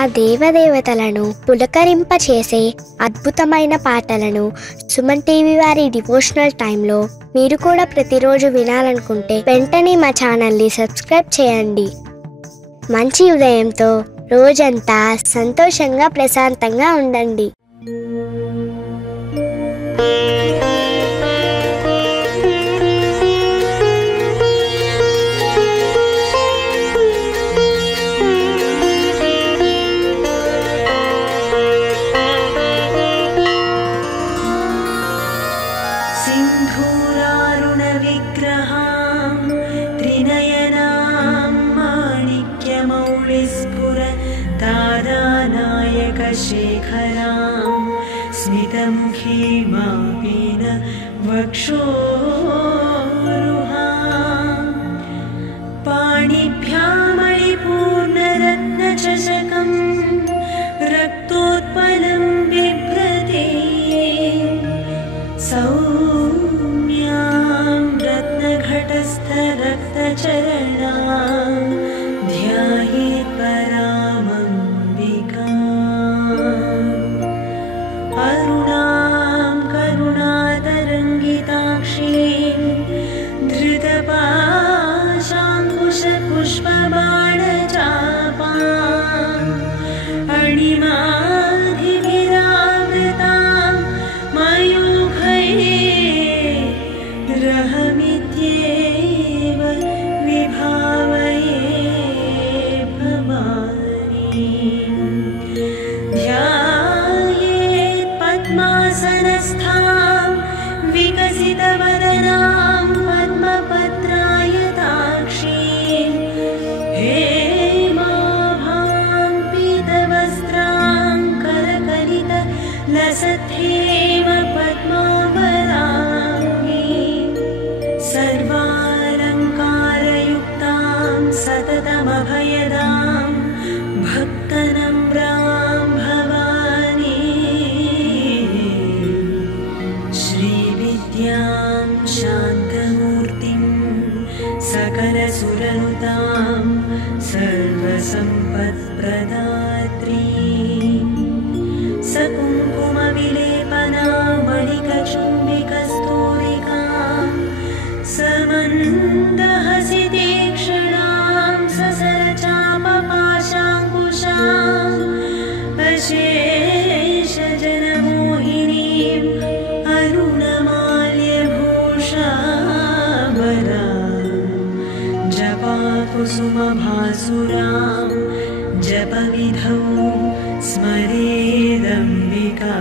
ఆ దేవదేవతలను పులకరింపచేసే అద్భుతమైన పాటలను సుమన్ టీవీ వారి డివోషనల్ టైంలో మీరు కూడా ప్రతిరోజు వినాలనుకుంటే వెంటనే మా ఛానల్ని సబ్స్క్రైబ్ చేయండి. మంచి ఉదయంతో రోజంతా సంతోషంగా ప్రశాంతంగా ఉండండి. शेखरां स्मितमुखीमापीन वक्षोरुहां पाणिभ्यामणिपूर्णरत्नचषकं रक्तोत्पलं बिभ्रते सौम्यां रत्नघटस्थरक्तचरणां ध्यायेत् परामम्बिकाम् अरुणां करुणातरङ्गिताक्षीं धृतपाशाङ्कुशपुष्पबाणचापाम् अणिमाधिभिरावृतां मयूखैः रहमित्येव विभावये भवानीम् पद्मासनस्थां विकसितवदनां पद्मपत्रायताक्षीं हेमाभां पीतवस्त्रां करकलितलसद्धेम पद्मावराङ्गीं सर्वालङ्कारयुक्तां सततमभयदां भक्तनम्रां शान्तमूर्तिं सकलसुरनुतां सर्वसम्पत्प्रदात्रीं सकुङ्कुमविलेपनामणिकचुम्बिकस्तूरिकां समन्दहसितीक्षणां ससरचापपाशाङ्कुशाम् अशेषजनमोहिनीम् जपाकुसुमभासुरां जपविधौ स्मरेदम्बिका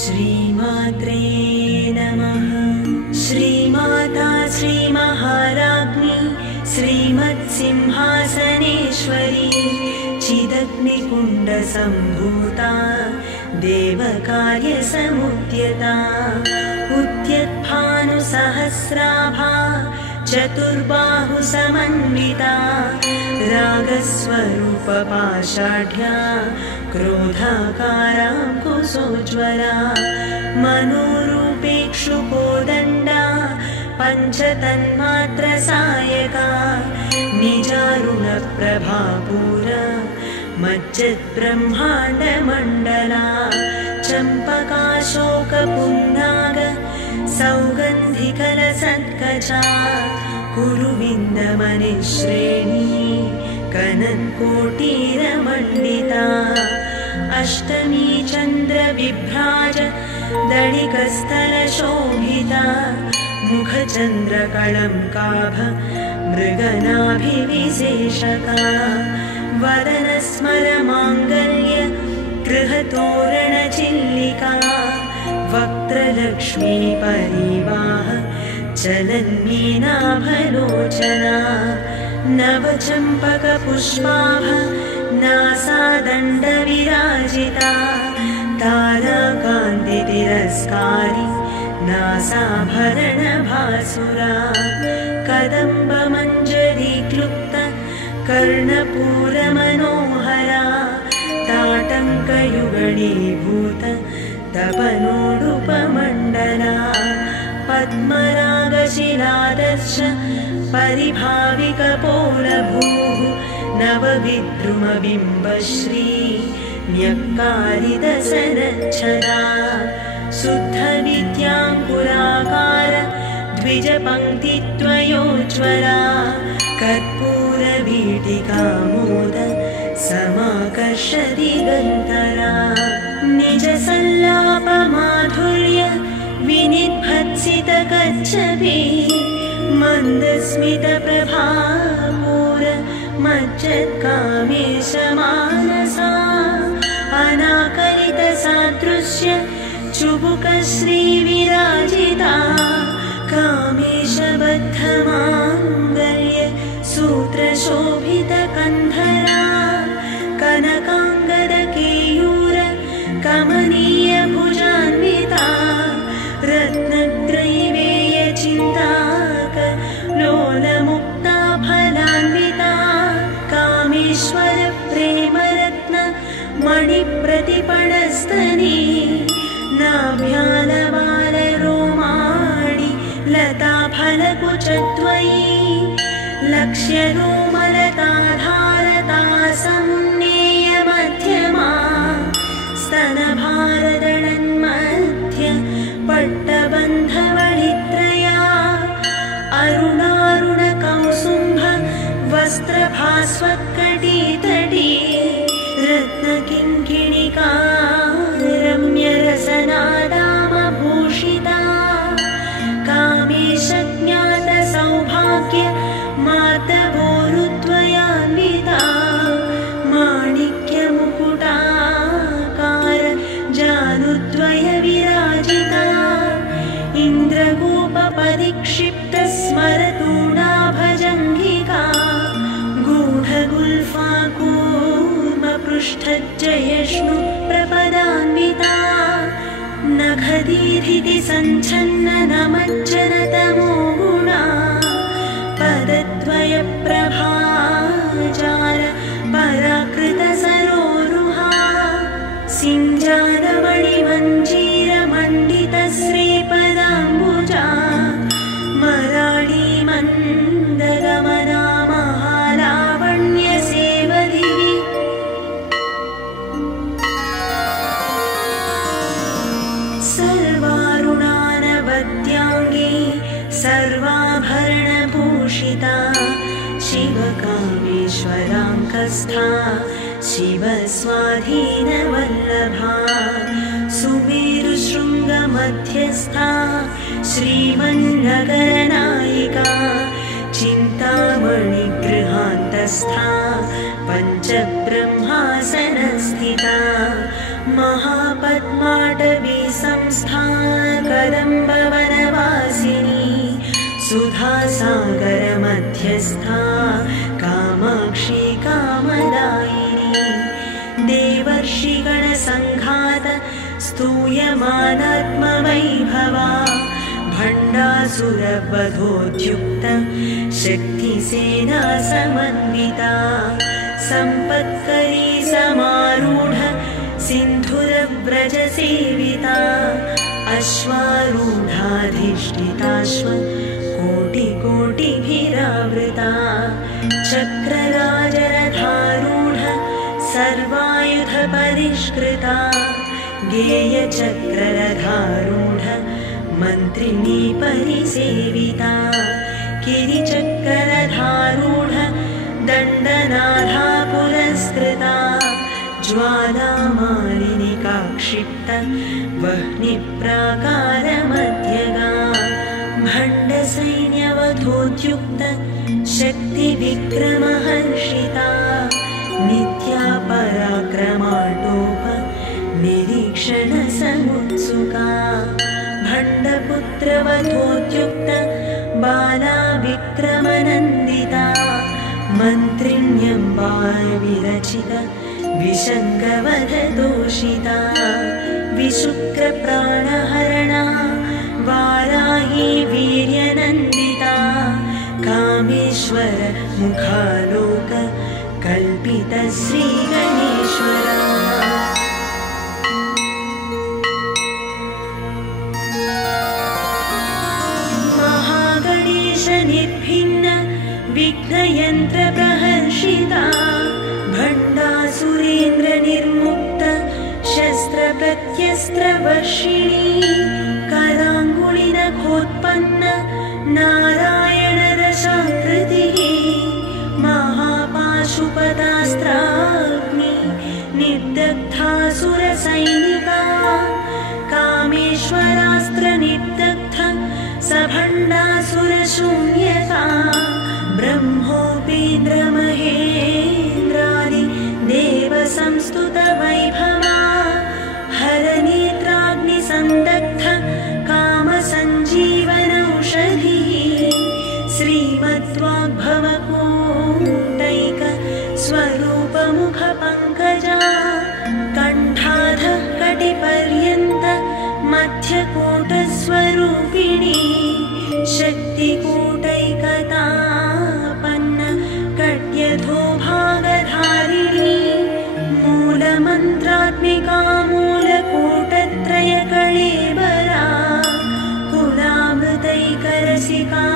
श्रीमात्रे नमः। श्रीमाता श्रीमहाराज्ञी श्रीमत्सिंहासनेश्वरी चिदग्निकुण्डसम्भूता देवकार्यसमुद्यता उद्यद्भानुसहस्राभा चतुर्बाहुसमन्विता रागस्वरूपपाषाढ्या क्रोधाकाराङ्कुशोज्ज्वला मनोरूपेक्षुकोदण्डा पञ्चतन्मात्रसायका निजारुणप्रभापूरा मज्जद्ब्रह्माण्डमण्डला चम्पकाशोकपुन्नाग सौगन्धिकलसत्कचा कुरुविन्दमनिश्रेणी कनत्कोटीरमण्डिता अष्टमी चन्द्रविभ्राज दणिकस्थलशोभिता मुखचन्द्रकळङ्काभ मृगनाभिविशेषका वदनस्मरमाङ्गल्य गृहतोरणचिल्लिका वक्त्रलक्ष्मी परिवाह चलन्मीनाभलोचना नवचम्पकपुष्पाभ नासादण्डविराजिता ताराकान्तितिरस्कारी नासाभरणभासुरा कदम्बमञ्जरीक्लुप्त कर्णपूरमनोहरा ताटङ्कयुगणीभूत तपनोडुपमण्डला पद्मरागशिलादर्श परिभाविकपोलभूः नवविद्रुमबिम्बश्री न्यक्कारिदसनच्छदा शुद्धविद्याङ्कुराकार द्विजपङ्क्तित्वयोज्वला कर्पूरवीटिकामोद समाकर्षति गन्तरा निजसल्लापमाधुर्य विनिर्भत्सितकच्छपि मन्दस्मितप्रभापूर मज्जत्कामेशमानसा अनाकलितसादृश्य चुबुकश्रीविराजिता कामेशबद्धमाङ्गल्य सूत्रशोभितकन्धरा कनकाङ्गदकेयूर कमनीयभुजान्विता रत्नत्रैवेयचिन्ताक लोलमुक्ता फलान्विता कामेश्वर प्रेमरत्न मणिप्रतिपणस्तनी नाभ्यालबालरोमाणि लताफलकुचद्वयी लक्ष्यरोमलताधारता सम्नेयमध्यमा स्तनभारदणन्मध्य पट्टबन्धवळित्रया अरुणारुणकौसुम्भ वस्त्रभास्वत्कटीतटी रत्नकिङ्किणिका रम्यरसनादामभूषिता कामेशज्ञातसौभाग्य मातवोरुद्वयान्विता माणिक्यमुकुटाकार जानुद्वयविराजिता इन्द्रगोपपरिक्षिप्तस्मरतूणाभजङ्घिका गूढगुल्फाकूर्मपृष्ठज्जयष्णु प्रपदान्विता नखदीधिति सञ्छन्न नमज्जनतमो गुणा पदद्वयप्रभाजार पराकृतसरोरुहा सिञ्जानमणिमञ्जीरमण्डितश्रीपदाम्बुजा मराळीमन्दगमना महालावण्यसेवधिः सर्वारुणानवद्याङ्गी सर्वाभरणभूषिता शिवकामेश्वराङ्कस्था शिवस्वाधीनवल्लभा सुमेरुशृङ्गमध्यस्था श्रीमन्नगरनायिका चिन्तामणिगृहान्तस्था पञ्चब्रह्मासनस्थिता महापद्माटवी संस्था कदम्बवनवासिनी सुधासागरमध्यस्था कामाक्षी कामदायिनी देवर्षिगणसङ्घात स्तूयमानात्मवैभवा भण्डासुरवधोद्युक्त शक्तिसेना समन्विता सम्पत्करी समारूढ सिन्धुरव्रजसेविता अश्वारूढाधिष्ठिताश्व कोटिकोटिभिरावृता चक्रराजरथारूढ सर्वायुधपरिष्कृता गेयचक्ररथारूढ मन्त्रिणी परिसेविता गिरिचक्ररथारूढ दण्डनाथा पुरस्कृता ज्वालामालिनिका क्षिप्त वह्निप्राकारमध्यगा भण्डसैन्यवधोद्युक्त शक्तिविक्रमहर्षिता नित्या पराक्रमाटोप निरीक्षणसमुत्सुका भण्डपुत्रवधोद्युक्त बाला विक्रमनन्दिता मन्त्रिण्यम्बा विरचित विशङ्कवधदोषिता विशुक्रप्राणहरणा वाराही वीर्यनन्दिता कामेश्वर मुखालोक कल्पित श्रीगणेश्वरा महागणेश निर्भिन्न विघ्नयन्त्रप्रहर्षिता भण्डासुरेन्द्र निर्मुक्त शस्त्रप्रत्यस्त्रवर्षिणी कराङ्गुलिनखोत्पन्न नारायणरसाकृतिः महापाशुपदास्त्राग्नि निर्दग्धासुरसैनिका कामेश्वरास्त्रनिर्दग्ध सभण्डासुरशून्यका ब्रह्मोपेन्द्रमहेन्द्रादि देवसंस्तुतवैभवा हरनेत्राग्निसन्दग्ध कामसञ्जीवनौषधिः श्रीमद्वाग्भवकूटैक स्वरूपमुखपङ्कजा कण्ठाधः कटिपर्यन्त मध्यकूटस्वरूपिणी शक्तिकूटैकतापन्न कट्यथो भागधारिणी मूलमन्त्रात्मिका मूलकूटत्रयकळेबरा कुलामृतैकरसिका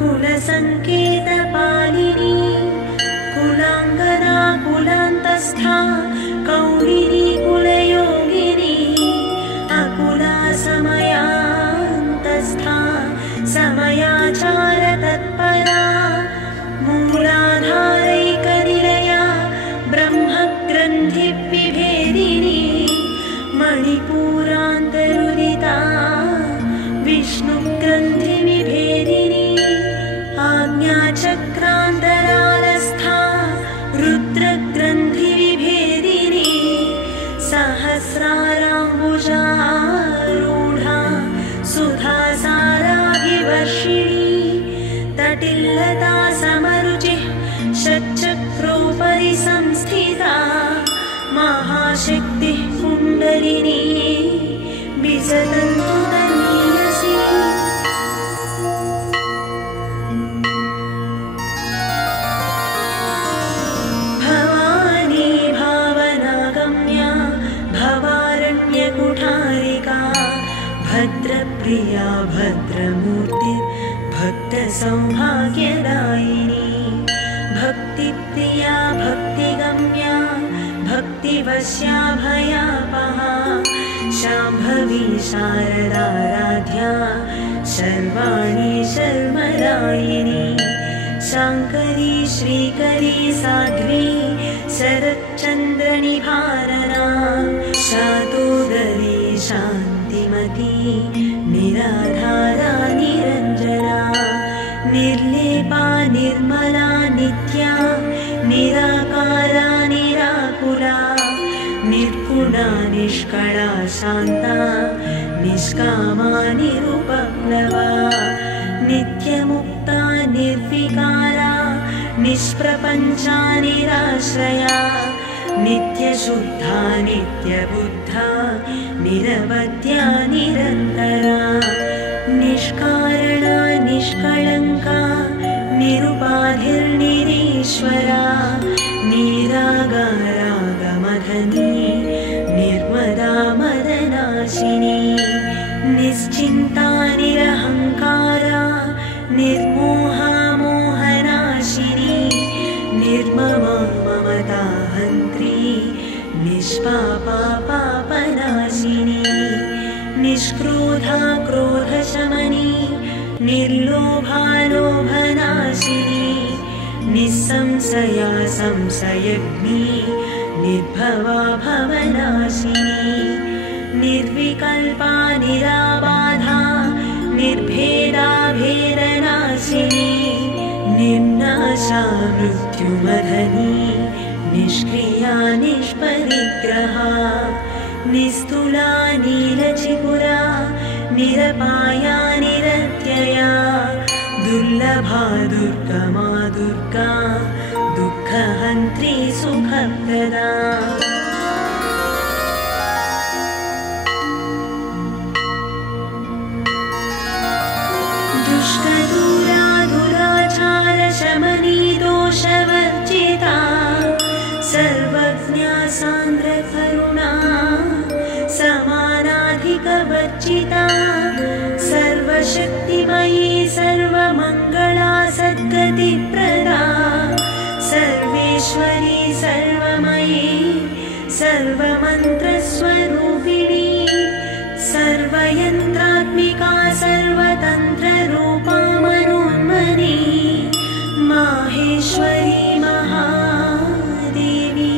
कुलसङ्केतपालिनी कुलाङ्गना कुलान्तस्था कौलिनी कुलयोगिनी अकुला समयान्तस्था समयाचारतत्परा मूलाधारैकनिलया ब्रह्मग्रन्थिविभेदिनी मणिपूरान्तरुदिता विष्णुग्रन्थिविभेदिनी आज्ञाचक्रान्तरालस्था रुद्रग्रन्थिविभेदिनी सहस्राराम्बुजारूढा सुधासाराभिवर्षिणी तटिल्लता समरुचिः षट्चक्रोपरि संस्थिता महाशक्तिः कुण्डलिनी विजतन्तु तनीयसी भवानी भावनागम्या भवारण्यकुठारिका भद्रप्रिया भद्रमूर्तिः भक्तसौभाग्यदायिनी भक्तिप्रिया भक्तिगम्या भक्तिवश्या भयापहा शाम्भवी शारदाराध्या शर्वाणी शर्मदायिनी शाङ्करी श्रीकरी साध्वी शरच्चन्द्रनिभारना शातोदरी शान्तिमती निराधारा निरञ्जना निर्लेपा निर्मला नित्या निराकारा निराकुला निर्गुणा निष्कला शान्ता निष्कामा निरुपप्लवा नित्यमुक्ता निर्विकारा निष्प्रपञ्चा निराश्रया नित्यशुद्धा नित्यबुद्धा निरवद्या निरन्तरा निष्कारणा निष्कळङ्का निरुपाधिर्निरीश्वरा निरागारागमधनी निर्मदा मदनाशिनी निश्चिन्ता निरहङ्कारा निर्मोहा मोहनाशिनी निर्ममा ममता हन्त्री निष्पापा पापनाशिनी निष्क्रोधा क्रोधशमनी निर्लोभा लोभनाशिनी निस्संशया संशयग्नी निर्भवा भवनाशिनी निर्विकल्पा निराबाधा निर्भेदा भेदनाशिनी निर्नाशा मृत्युमधनी निष्क्रिया निष्परिग्रहा निस्तुला नीलचिपुरा निरपाया निरत्यया दुर्लभा दुर्गमा दुर्गा दुःखहन्त्री सुखप्रदा दुष्टदूरा दुराचारशमनी दोषवर्जिता सर्वज्ञा सान्द्रकरुणा समानाधिकवर्जिता सर्वशक्तिमयी सर्वमङ्गला सद्गतिप्रदा सर्वेश्वरी सर्वमयी सर्वमन्त्रस्वरूपिणी सर्वयन्त्रात्मिका सर्वतन्त्ररूपा मनोन्मनी माहेश्वरी महादेवी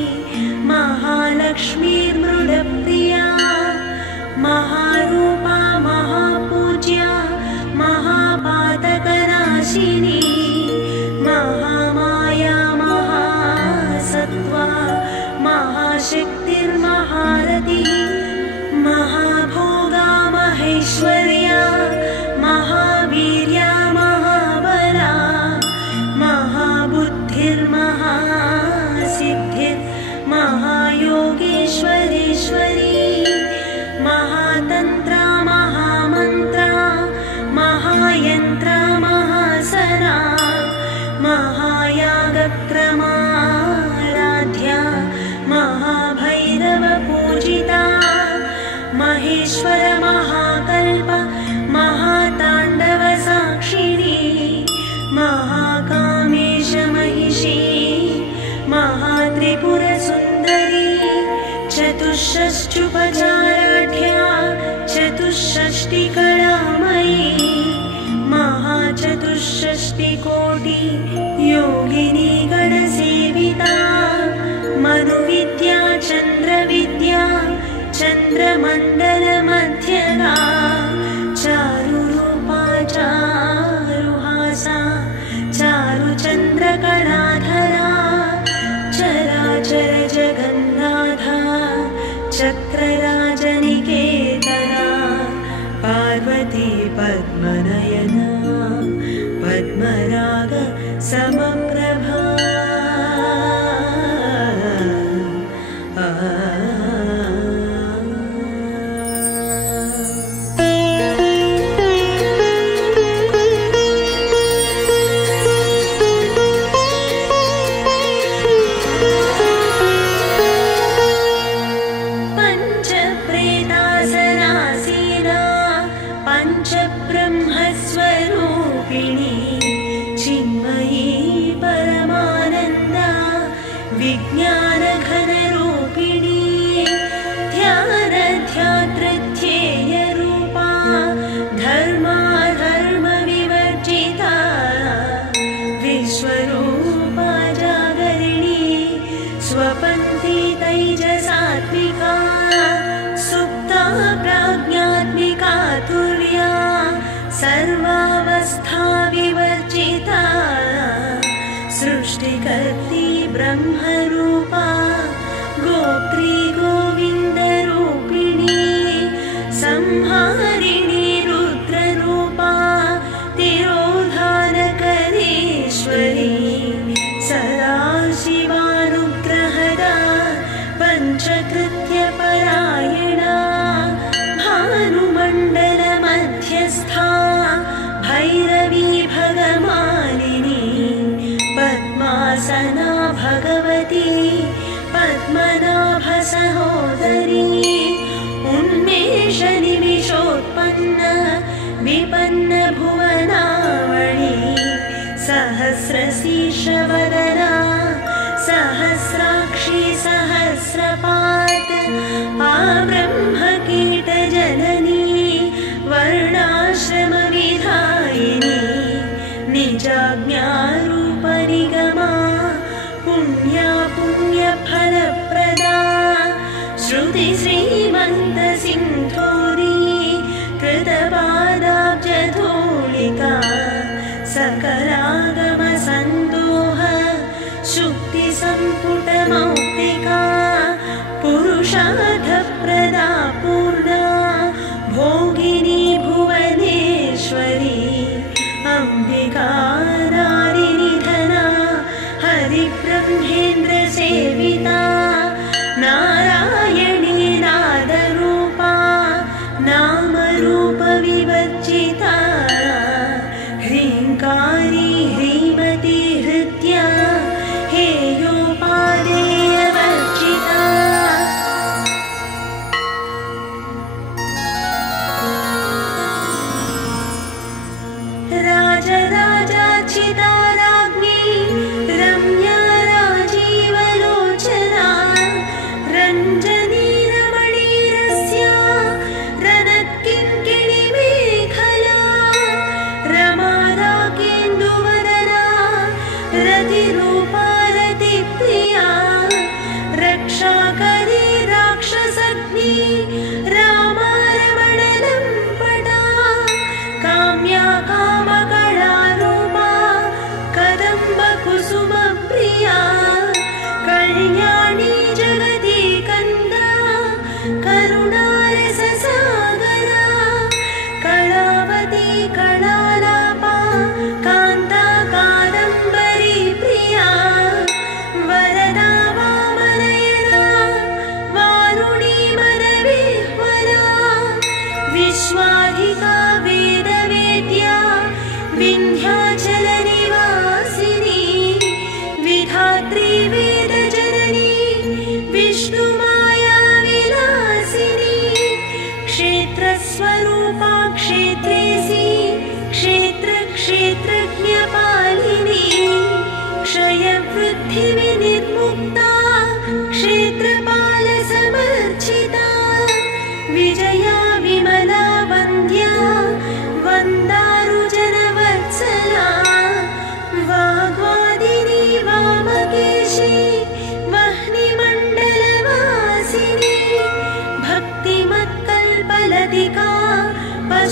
महालक्ष्मीर्मृडप्रिया महारूपा महापूज्या महापातकनाशिनी महामाया महासत्त्वा महाशक्तिर्महारतिः महाभोगा महेश्वर्या महावीर्या महाबला महाबुद्धिर्महासिद्धिर्महायोगेश्वरीश्वरी महातन्त्रा महामन्त्रा महायन्त्रा महासना महायागक्रमाराध्या महाभैरवपूजिता महेश्वर महाकल्प महाताण्डवसाक्षिणी महाकामेश महिषी महात्रिपुरसुन्दरी चतुष्षष्ट्युपचाराढ्या चतुष्षष्टिकलामयी महाचतुष्षष्टिकोटि योगिनी गणसेविता मनुविद्या चन्द्रविद्या चन्द्रमण्डलमध्यगा चारुरूपा चारुहासा चारुचन्द्रकलाधरा चराचर जगन्नाथा चक्रराजनिकेतना पार्वती पद्मनयना पद्मराग समप्रभा पंचब्रह्मस्वरूपिणी चिन्मयी परमानन्दा विज्ञानघनरूपिणी ध्यानध्यातृध्येयरूपा धर्माधर्मविवर्जिता विश्वरूपा जागरिणी स्वपन्थी तैजसात्मिका सुप्ता प्राज्ञात्मिका तुर्या सर्वावस्था विवर्जिता सृष्टिकर्त्री ब्रह्मरूपा गोत्री गोविन्दरूपिणी संहारिणी रुद्ररूपा तिरोधानकरीश्वरी सदाशिवानुग्रहदा पञ्चकृत्यपरायणा भानुमण्डलमध्यस्था भैरवी भगमालिनी पद्मासना भगवती पद्मनाभसहोदरी उन्मेषनिमिषोत्पन्न विपन्नभुवनावळी सहस्रशीर्षवदना सहस्राक्षी सहस्रपात् आब्रह्मकीटजननी वर्णाश्रमविधायिनी निजाज्ञारूपनिगमा पुण्या पुण्यफलप्रदा श्रुतिश्रीमन्तसिन्धूरी कृतपादाब्जधूलिका सकलागमसन्दोह शुक्तिसम्पुटमौक्तिका पुरुषार्थप्रदा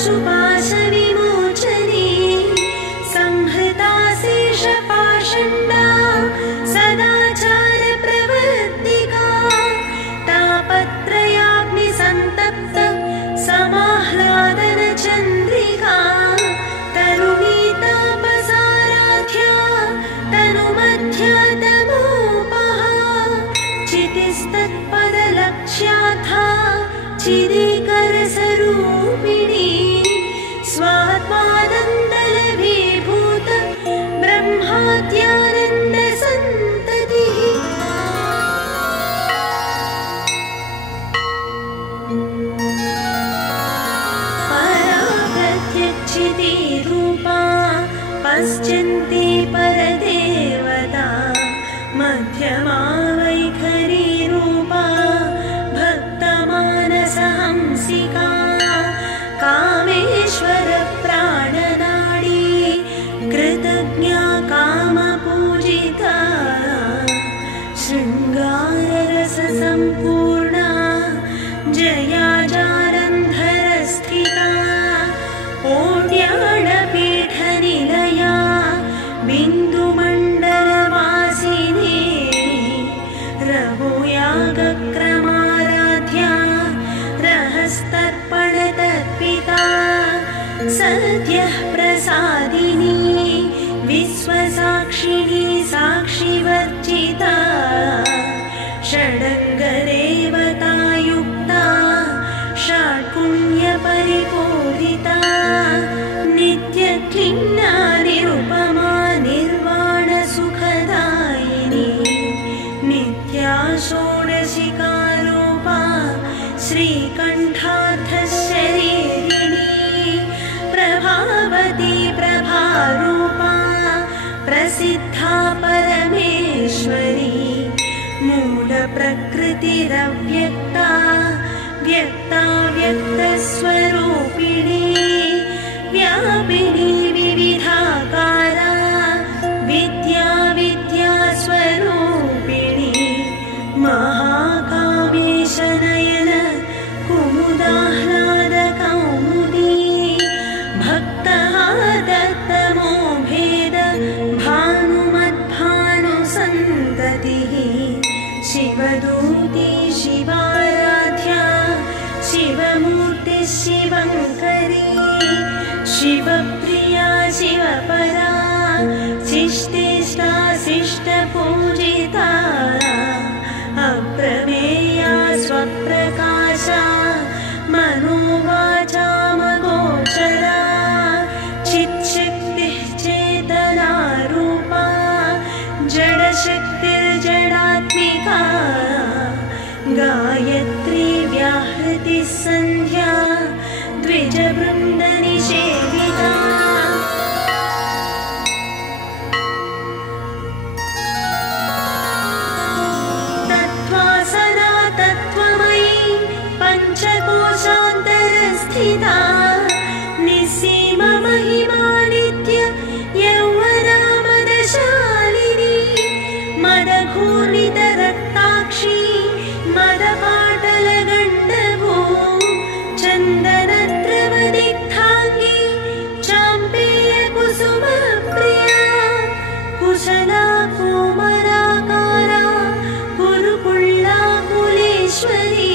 पाशविमोचने संहृता शेषपाषण्डा सदाचारप्रवर्तिका तापत्रयाग्निसन्तप्त समाह्लादनचन्द्रिका तरुणी तापसाराध्या तनुमध्या तमोपहा चितिस्तत्पदलक्ष्याथा चिदिकरसरूपिणी स्वात्मानन्दलभीभूत ब्रह्माद्यानन्दसन्ततिः परा प्रत्यक्षितिरूपा पश्यन्ति परदेवता मध्यमा वैखरीरूपा भक्तमानसहंसिका कामेश्वरप्राणनाडी कृतज्ञा कामपूजिता शृङ्गाररससम्पूर्णा जया जालन्धरस्थिता ओड्याणपीठनिलया बिन्दुमण्डलवासिनी रघुयागक्रमाराध्या रहस्तर्पणतर्पिता सद्यः प्रसादिनी विश्वसाक्षिणी साक्षिवर्जिता षडङ्गदेवतायुक्ता षड्पुण्यपरिपूरिता नित्यक्लिन्ना निरुपमा निर्वाणसुखदायिनी नित्या षोडशिकारूपा श्रीकण्ठार्थशरीरिणी प्रभावती प्रभारूपा प्रसिद्धा परमेश्वरी मूलप्रकृतिरव्यक्ता व्यक्ता व्यक्तस्वरूपिणी व्यापिनी विविधाकारा विद्या विद्यास्वरूपिणी महाकामेशनयन कुमुदाह्लादकौमुदी भक्तः दत्तमो भेद भानुमद्भानुसन्ततिः शिवदूती शिवाराध्या शिवमूर्तिः शिवङ्करी शिवप्रिया शिवपरा शिष्टेष्टा शिष्टपूजिता अप्रमेया स्वप्रकाशा मनोवाचामगोचरा चित्शक्तिः चेतनारूपा जडशक्तिर्जडात्मिका गायत्री व्याहृतिः सन्ध्या द्विजवृन्दनिषेविता तत्त्वासना तत्त्वमयी पञ्चकोशान्तरस्थिता निस्सीमा महिमा नित्य यौवना मदशालिनी मदघूर्णितरक्ताक्षी मदपाटलगण्डभू चन्दनद्रवदिग्धाङ्गी चाम्पेयकुसुमप्रिया कुशला कोमलाकारा कुरुकुल्लाकुलेश्वरी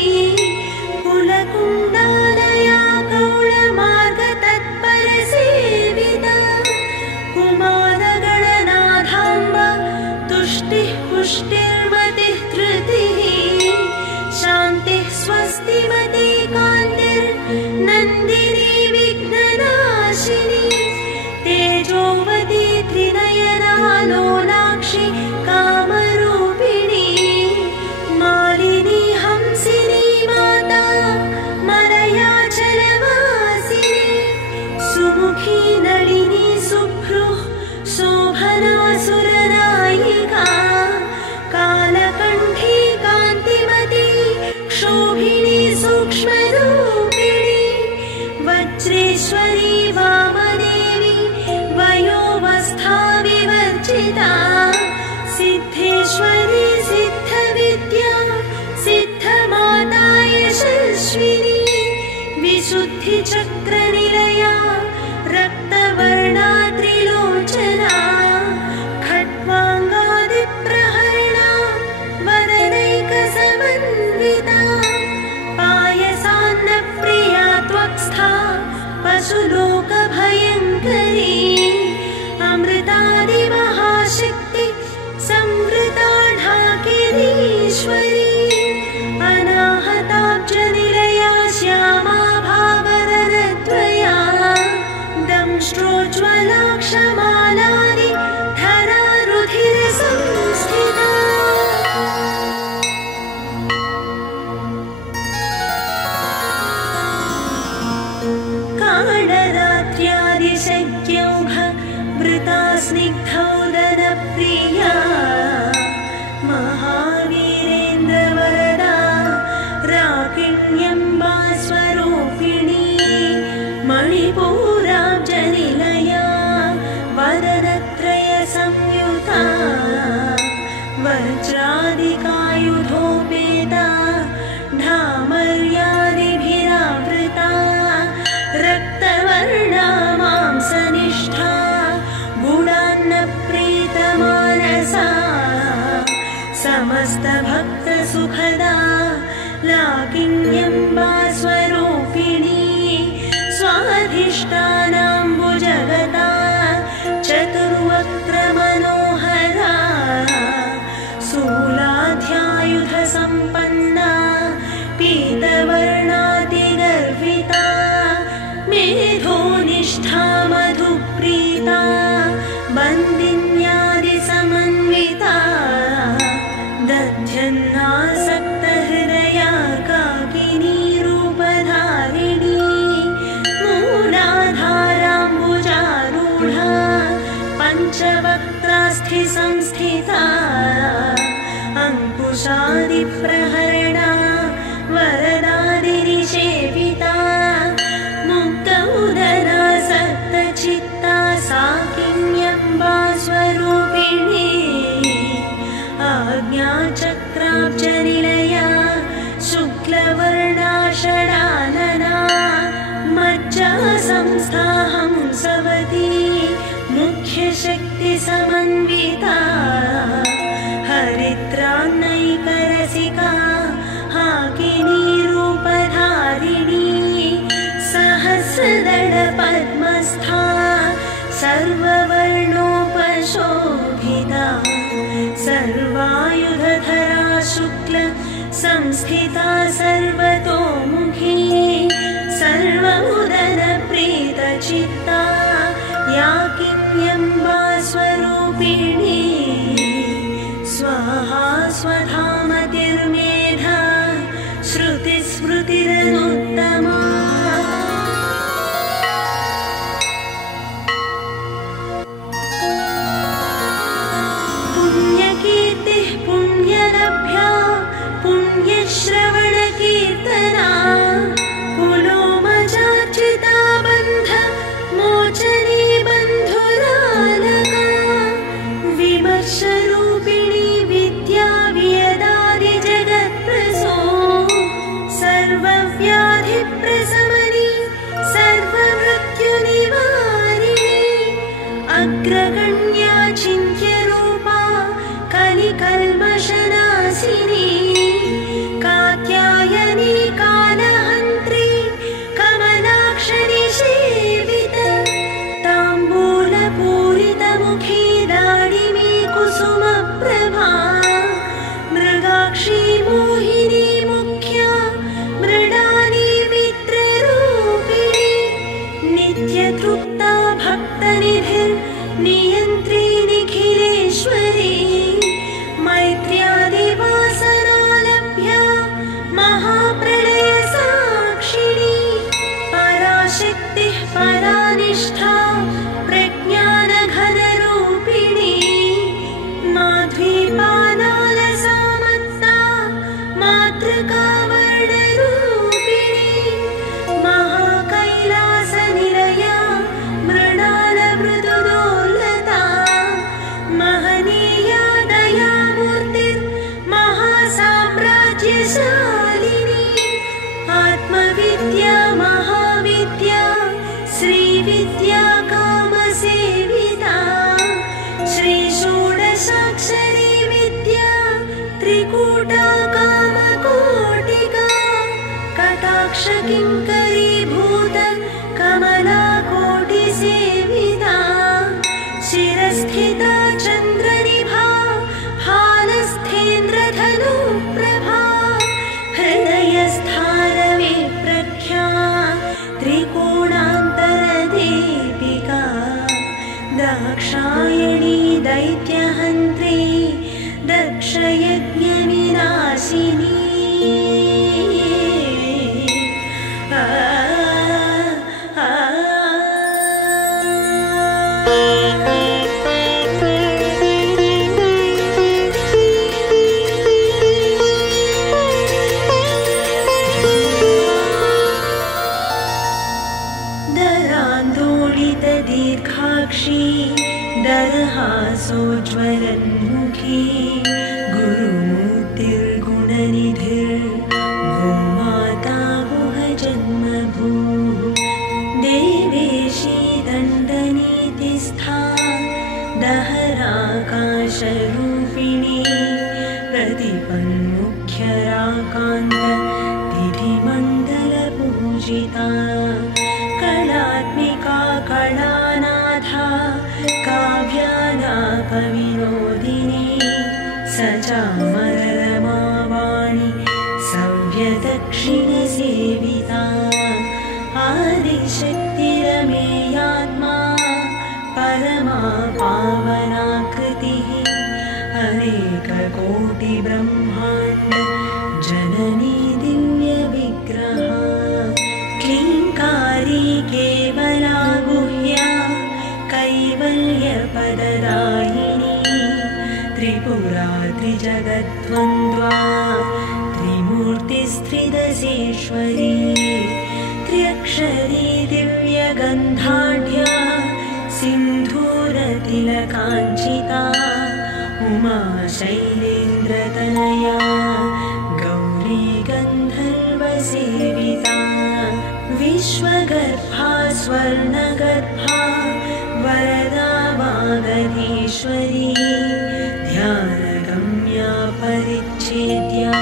कुलकुण्डालया कौलमार्गतत्परसेविता कुमारगणनाथाम्बा तुष्टिः पुष्टिर्मतिः धृतिः शान्तिः स्वस्तिमती कान्तिर्नन्दिनी विघ्ननाशिनी तेजोवती त्रिनयना लोलाक्षी कामरूपिणी मालिनी हंसिनी माता मलयाचलवासिनी सुमुखी नलिनी सुभ्रुः शोभना सुरनायिका कालकण्ठी कान्तिमती क्षोभिणी सूक्ष्मरूपिणी वज्रेश्वरी वामदेवी वयोवस्था विवर्जिता सिद्धेश्वरी सिद्धविद्या सिद्धमाता यशस्विनी विशुद्धिचक्रनिलया शक्यौघ वृता स्निग्धौदनप्रिया महावीरेन्द्रवरदा राकिण्यम्बा स्वरूपिणी मणिपूराब्जनिलया वदनत्रय संयुता वज्रादिकायुधोपेता ढामर्यादिभिरावृता रक्तवर्णा मांसनिष्ठा गुणान्नप्रीतमानसा समस्तभक्तसुखदा लाकिन्यम्बा स्वरूपिणी स्वाधिष्ठानाम्बुजगता चतुर्वक्त्रमनोहरा शूलाध्यायुधसम्पन्ना पीतवर्णातिगर्विता मेधोनिष्ठा मधुप्रीता बन्दिन्यादिसमन्विता दध्यन्नासक्तहृदया काकिनी रूपधारिणी मूलाधाराम्बुजारूढा पञ्चवक्त्रास्थिसंस्थिता अंकुशादिप्रहरणा वरदादिनिषेविता मुक्तौदरासक्तचित्ता साकिन्यम्बा स्वरूपिणी आज्ञाचक्राब्जनिलया शुक्लवर्णा षडानना मज्जा संस्था हंसवती मुख्यशक्तिसमन्विता हरिद्रान्नैकरसिका हाकिनी रूपधारिणी सहस्रदलपद्मस्था सर्ववर्णोपशोभिता सर्वायुधधरा शुक्ल संस्थिता सर्वतोमुखी सर्वमुदनप्रीतचित्ता याकिन्यम्बा स्वरूपिणी स्वाहा स्वधामतिर्मेधा श्रुतिस्मृतिरनुत्तमा पुण्यकीर्तिः पुण्यलभ्या पुण्यश्रवणकीर्तना कुलोमजार्चिता बन्ध मोचनी बन्धुरालका विमर्शरूपिणी विद्या वियदादिजगत्प्रसो सर्वव्याधिप्रशमनी सर्वमृत्युनिवारिणी अग्रगण्या चिन्त्यरूपा कलिकल्मषनाशिनी कात्यायनी कालहन्त्री कमलाक्षरी सेवित ताम्बूलपूरितमुखी दाडिमी कुसुमप्रभा मृगाक्षी मोहिनी मुख्या मृडानी मित्ररूपिणी नित्यतृप्ता भक्तनिधिर्नियन्त्री निखिलेश्वरी मैत्र्यादिवासनालभ्या महाप्रलयसाक्षिणी पराशक्तिः परानिष्ठा प्रज्ञानघनरूपिणी माध्वीपानालसामत्ता मातृकावर्णरूपिणी महाकैलासनिलया मृणालमृदुदोलता महनीया दयामूर्तिर्महासाम्राज्यशालिनी आत्मविद्या महाविद्या श्रीविद्या कामसेविता श्रीषोडशाक्षरी विद्या त्रिकूटा कामकोटिका कटाक्षकिङ्करीभूत कमलाकोटिसेविता शिरस्थिता चन्द्रनिभा हालस्थेन्द्रधनुप्रभा हृदयस्थारविप्रख्या त्रिकोणान्तरदीपिका दाक्षायणी दैत्यहन्त्री दक्षयज्ञविनाशिनी भासोज्ज्वलन्मुखी गुरुमूर्तिर्गुणनिधिर्भूमाता गुहजन्मभूः देवेशी दण्डनीतिस्था दहराकाशरूपिणी प्रतिपन्मुख्यराकान्त तिथिमण्डलपूजिता कलात्मिका कलानाथा काव्यालापविनोदिनी सचामररमावाणी सव्यदक्षिणसेविता आदिशक्तिरमेयात्मा परमा पावनाकृतिः अनेककोटिब्रह्माण्ड जननी दिव्यविग्रहा क्लीङ्कारी केवला गुह्या कैवल्यपददायिनी त्रिपुरा त्रिजगद्वन्द्वा त्रिमूर्तिस्त्रिदशेश्वरी त्र्यक्षरी दिव्यगन्धाढ्या सिन्धूरतिलकाञ्चिता उमा शैलेन्द्रतनया गौरी गन्धर्वसेविता विश्वगर्भा स्वर्णगर्भा वरदा वागधीश्वरी ध्यानगम्या परिच्छेद्या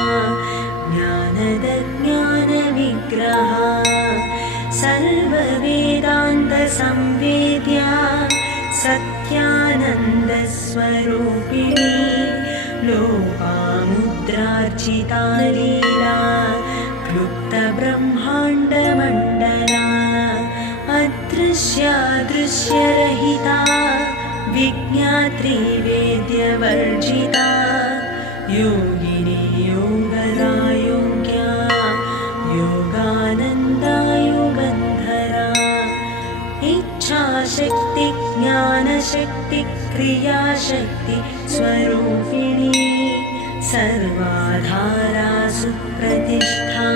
ज्ञानदज्ञानविग्रहा सर्ववेदान्तसंवेद्या सत्यानन्दस्वरूपिणी लोपामुद्रार्चिता लीला क्लुप्तब्रह्माण्डमण्डला अदृश्यादृश्यरहिता विज्ञात्री वेद्यवर्जिता योगिनी योगदायोग्या योगानन्दायुगन्धरा इच्छाशक्ति ज्ञानशक्ति क्रियाशक्ति स्वरूपिणी सर्वाधारा सुप्रतिष्ठा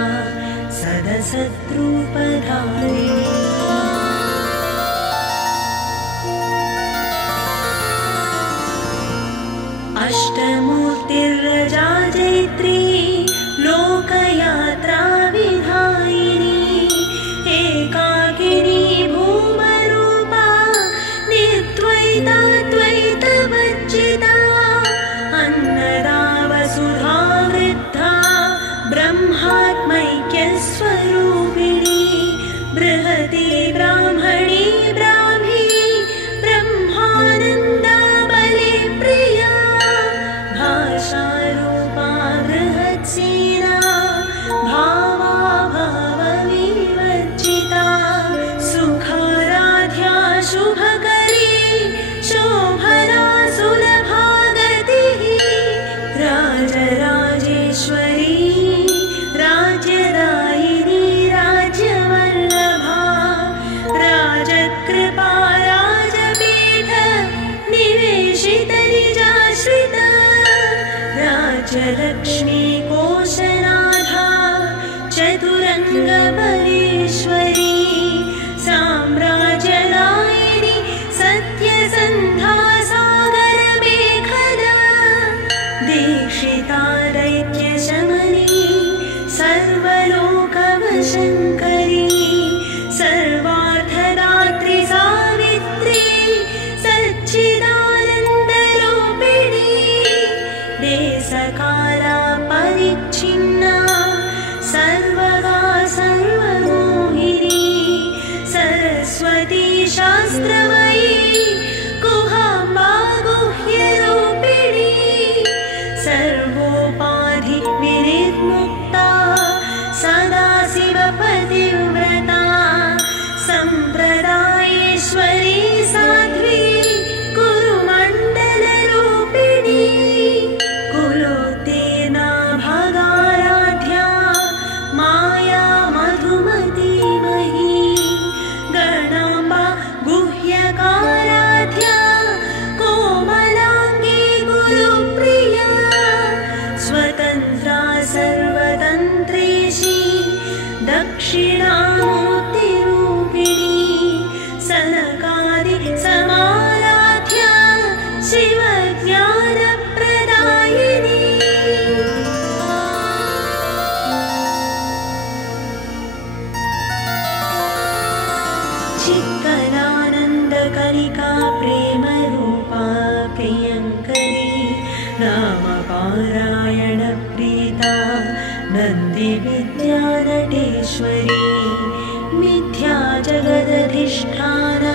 सदसद्रूपधारिणी अष्टमूर्तिर्रजा जैत्री लोकयात्रा विधायिनी एकाकिनी भूमरूपा निर्द्वैता द्वैतवर्जिता अन्नदा वसुधा वृद्धा ब्रह्मात्मैक्यस्वरूपिणी बृहती ब्राह्मणी ब्राह्मी ब्रह्मानन्दा बलिप्रिया भाषारूपा बृहत्सेना भावा भावविवर्जिता सुखाराध्या शुभकरी शोभना सुलभागतिः राजराजेश्वरी राज्यदायिनी राज्यवल्लभा राजकृपा राजपीठ निवेशितनिजाश्रिता राज्यलक्ष्मी कोशनाधा चतुरङ्गबलेश्वरी साम्राज्यदायिनी सत्यसन्धा सागरमेखला दीक्षिता दैत्यशमनी सर्वलोकवशङ्करी सर्वार्थदात्री सावित्री सच्चिदानन्दरूपिणी देशकाला परिच्छिन्ना सर्वगा सर्वमोहिनी सरस्वती शास्त्रमयी गुहाम्बा गुह्यरूपिणी सर्वोपाधि विनिर्मुक्ता सदाशिवपतिव्रता सम्प्रदायेश्वरी साध्वी गुरुमण्डलरूपिणी कुलोत्तीर्णा भगाराध्या माया मधुमतीमही गणाम्बा गुह्यकाराध्या कोमलाङ्गी गुरुप्रिया स्वतन्त्रा सर्वतन्त्रेशी दक्षिणामूर्तिरूपिणी सनकादि समाराध्या शिव मिथ्या जगदधिष्ठाना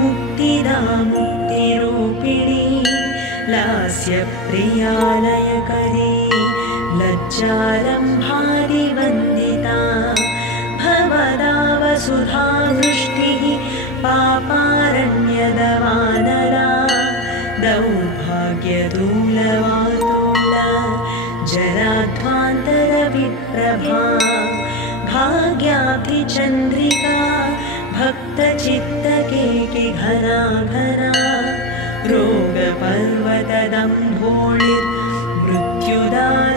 मुक्तिदा मुक्तिरूपिणी लास्यप्रियालयकरी लज्जारम्भादिवन्दिता भवदावसुधा वृष्टिः पापारण्यदवानरा दौर्भाग्यदूलवातूल जराध्वान्तरविप्रभा भाग्याब्धिचन्द्रिका भक्तचित्तकेकिघना घना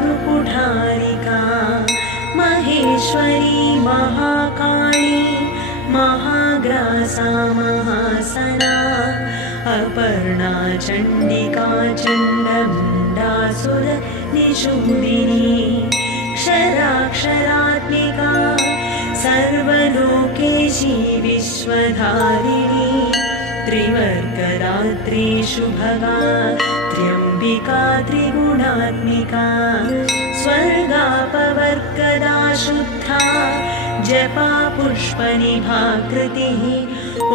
रोगपर्वतदम्भोळिर्मृत्युदारुकुठारिका महेश्वरी महाकाली महाग्रासा महासना अपर्णा चण्डिका चण्डमुण्डासुर निषूदिनी क्षराक्षरात्मिका सर्वलोकेशी विश्वधारिणी त्रिवर्गरात्रि शुभगा त्र्यम्बिका त्रिगुणात्मिका स्वर्गापवर्गदा शुद्धा जपा पुष्पनिभाकृतिः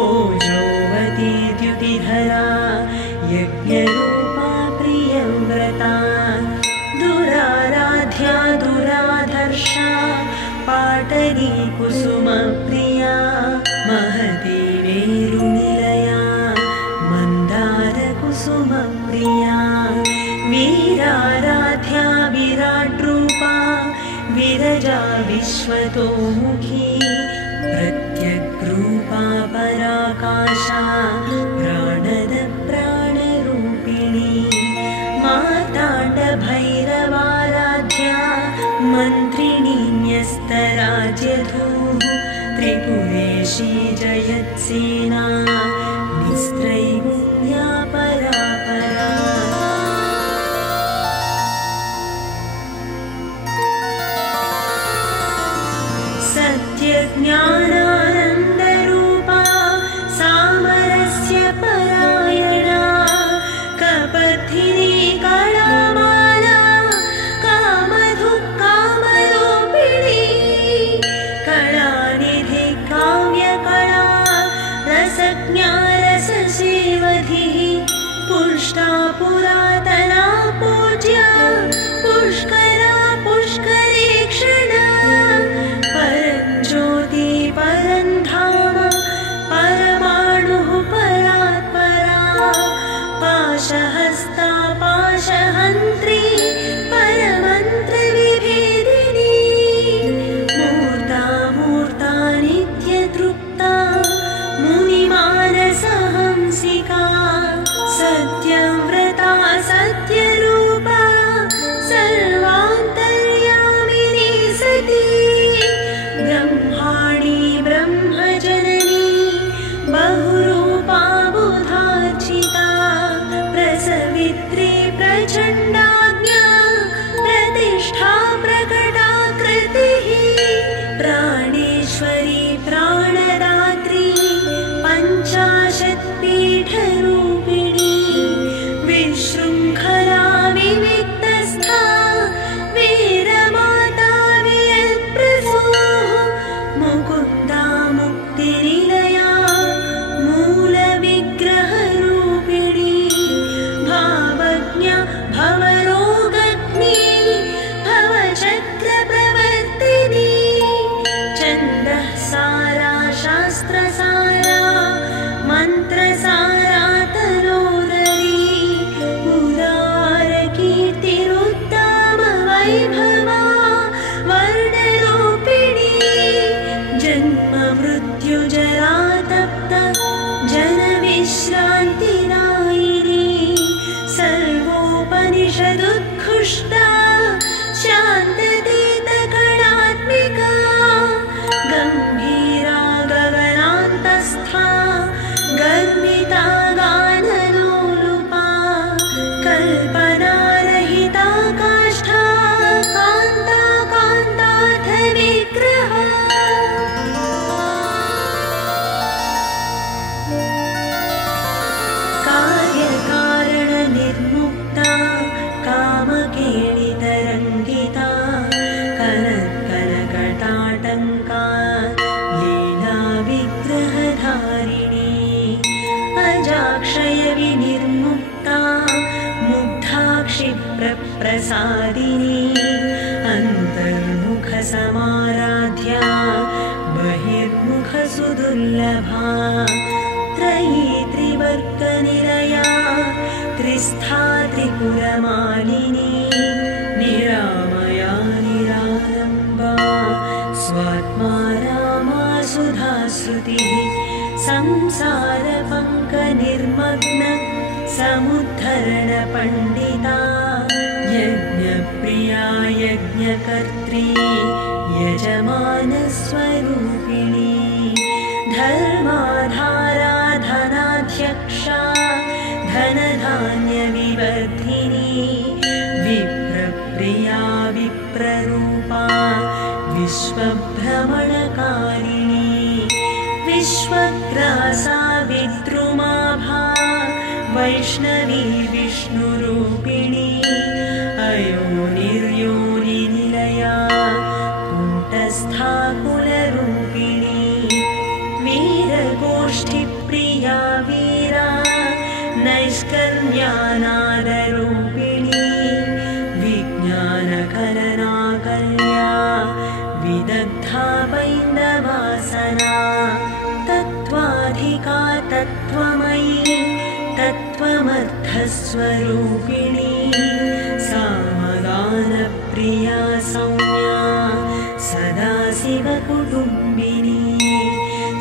ओजोवती द्युतिधरा यज्ञरूपा प्रियव्रता दुराराध्या दुराधर्षा पाटली कुसुमप्रिया महती मेरुनिलया मन्दारकुसुमप्रिया वीराराध्या विराट्रूपा विरजा विश्वतोमुखी प्रत्यग्रूपा पराकाशा प्राणद प्राणरूपिणी मार्ताण्डभैरवाराध्या मन्त्रिणी न्यस्तराज्यधूः त्रिपुरेशी जयत्सेना निस्त्रैगुण्या परापरा सत्यज्ञानानन्दरूपा सामरस्य परायणा कपथिनी कलामाला कामधुक्कामरूपिणी कलानिधि काव्यकला रसज्ञा रससेवधिः पुष्टा पुरातना पूज्या पुष्करा पुष्करेक्षणा परञ्ज्योति परन्धाम परमाणुः परात्परा पाशहस्ता पाशहन्त्री परमन्त्रविभेदिनी मूर्ता मूर्ता नित्यतृप्ता मुनिमानसहंसिका सत्यव्रता सत्यरूपा सर्वान्तर्यामिनी सती ब्रह्माणि ब्रह्मजननी बहुरूपा बुधार्चिता प्रसवित्री प्रचण्डाज्ञा प्रतिष्ठा प्रकटाकृतिः प्राणेश्वरी प्राणदात्री पञ्चाशत्पीठरूपिणी विशृङ्खला विविक्तस्था वीरमाता वियत्प्रसूः मुकुन्दा मुक्तिनिलया मूलविग्रहरूपिणी भावज्ञा भवरोगग्नी भवचक्रप्रवर्तिनी छन्दः सारा शास्त्रसारा मन्त्रसारा तनोदरी उदारकीर्तिरुत्तम वैभवा वर्णरूपिणी जन्म मृत्युजरा तप्त जनविश्रान्तिदायिनी सर्वोपनिषदुत्कृष्टा शान्ततीतकणात्मिका गम्भीरा गगनान्तस्था गर्मिता गानलोलुपा कल्पनारहिता काष्ठा कान्ता कान्ताथ विग्रहा प्रसादिनी अन्तर्मुखसमाराध्या बहिर्मुखसुदुर्लभा त्रयी त्रिवर्गनिलया त्रिस्था त्रिपुरमालिनी निरामया निरालम्बा स्वात्मा रामा सुधाश्रुतिः संसारपङ्कनिर्मग्न समुद्धरणपण्डिता यज्ञप्रिया यज्ञकर्त्री यजमानस्वरूपिणी धर्माधारा धनाध्यक्षा धनधान्यविवर्धिनी विप्रप्रिया विप्ररूपा विश्वभ्रमणकारिणी विश्वग्रासा विद्रुमाभा वैष्णवी विष्णुरूपिणी अयोनिर्योनिनिलया कूटस्था कुलरूपिणी वीरगोष्ठिप्रिया वीरा नैष्कर्म्यानादरूपिणी विज्ञानकलनाकल्या विदग्धा पैन्दवासना तत्त्वाधिका तत्त्वमयी तत्त्वमर्थस्वरूपिणी सामगानप्रिया सौम्या सदाशिवकुटुम्बिनी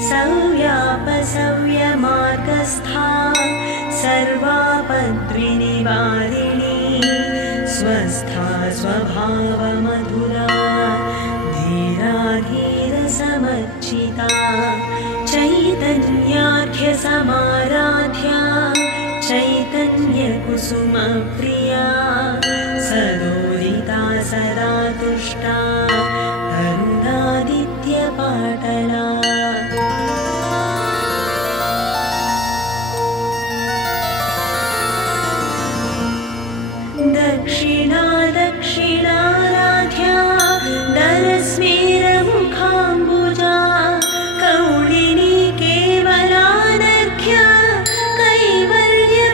सव्यापसव्यमार्गस्था सर्वापद्विनिवारिणी स्वस्था स्वभावमधुरा धीराधीरसमर्चिता चैतन्याख्यसमाराध्या चैतन्यकुसुमप्रिया सदोदिता सदा तुष्टा अरुणादित्यपाटला दक्षिणा दक्षिणाराध्या दरस्मेरमुखाम्बुजा कौलिनी केवलानर्घ्या कैवल्यपदनायिनी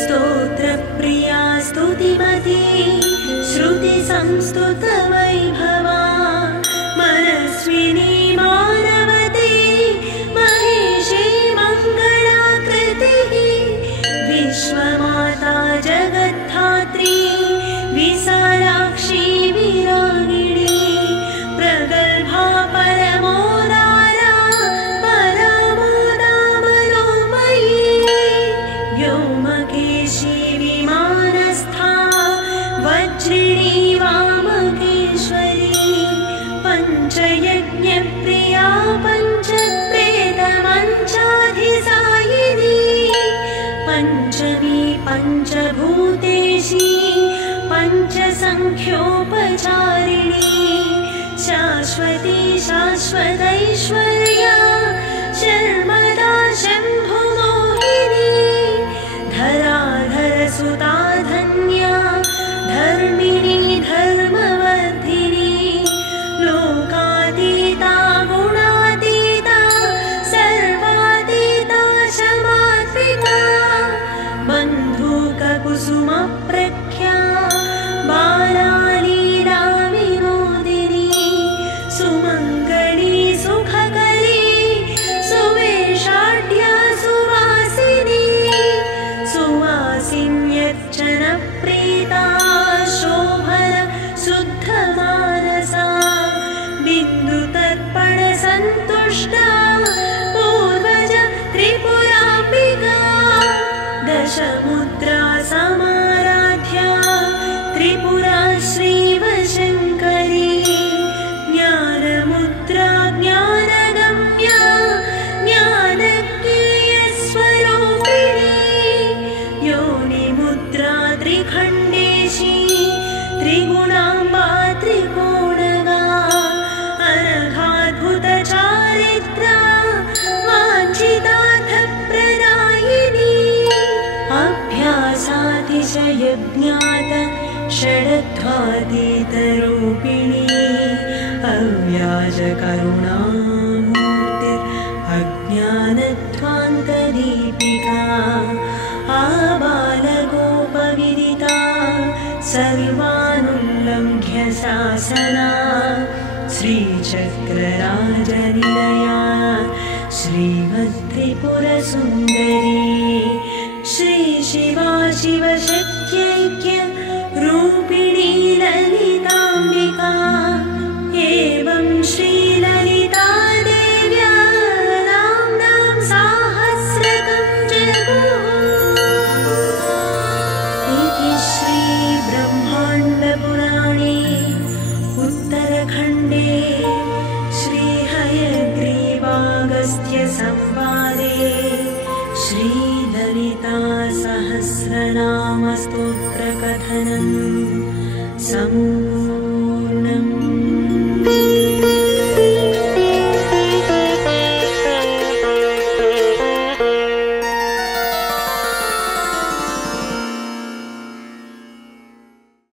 स्तोत्रप्रिया स्तुतिमती श्रुतिसंस्तुतवैभवा मनस्विनी मानवती महेशी मङ्गलाकृतिः विश्वमाता जगद्धात्री विशालाक्षी विरागिणी प्रगल्भा परमोदारा परमोदामनोमयी व्योमकेशी विमानस्था वज्रिणी वामकेश्वरी पञ्चयज्ञप्रिया पञ्चप्रेतमञ्चाधिसायिनी पञ्चमी पञ्चभूतेशी पञ्चसङ्ख्योपचारिणी शाश्वती शाश्वतैश्वर्या शर्मदा शम्भुमोहिनी धराधरसुता धन्या धर्मिणी धर्मवर्धिनी लोकातीता गुणातीता सर्वातीता शमात्मिका बन्धुककुसुमप्रख्या बालालीला विनोदिनी सुमङ्गली सुखकरी सुवेशाढ्या सुवासिनी सुवासिन्यर्चनप्रीता शोभन शुद्धमानसा बिन्दुतर्पणसन्तुष्टा पूर्वज त्रिपुराम्बिका दशमुद्रा समाराध्या त्रिपुरा श्रीवशङ्करी ज्ञानमुद्रा ज्ञानगम्या ज्ञानज्ञेयस्वरूपिणी योनिमुद्रा त्रिखण्डेशी त्रिगुणाम्बा त्रिकोणगा अनघाद्भुतचारित्रा वाञ्छितार्थप्रदायिनी अभ्यासातिशयज्ञात षडध्वातीतरूपिणी अव्याजकरुणामूर्तिरज्ञानध्वान्तदीपिका आबालगोपविदिता श्रीशक्रराजनिलया श्रीमत्त्रिपुरसुन्दरी श्रीशिवा शिवशक्त्यैक्य रूपिणी ललिताम्बिका एवं श्रीललिता देव्या नाम्नां साहस्रकं जगुः इति श्रीब्रह्माण्डपुराणे उत्तरखण्डे श्रीहयग्रीवागस्त्यसंवादे श्रीललिता सहस्रनामस्तोत्रकथनं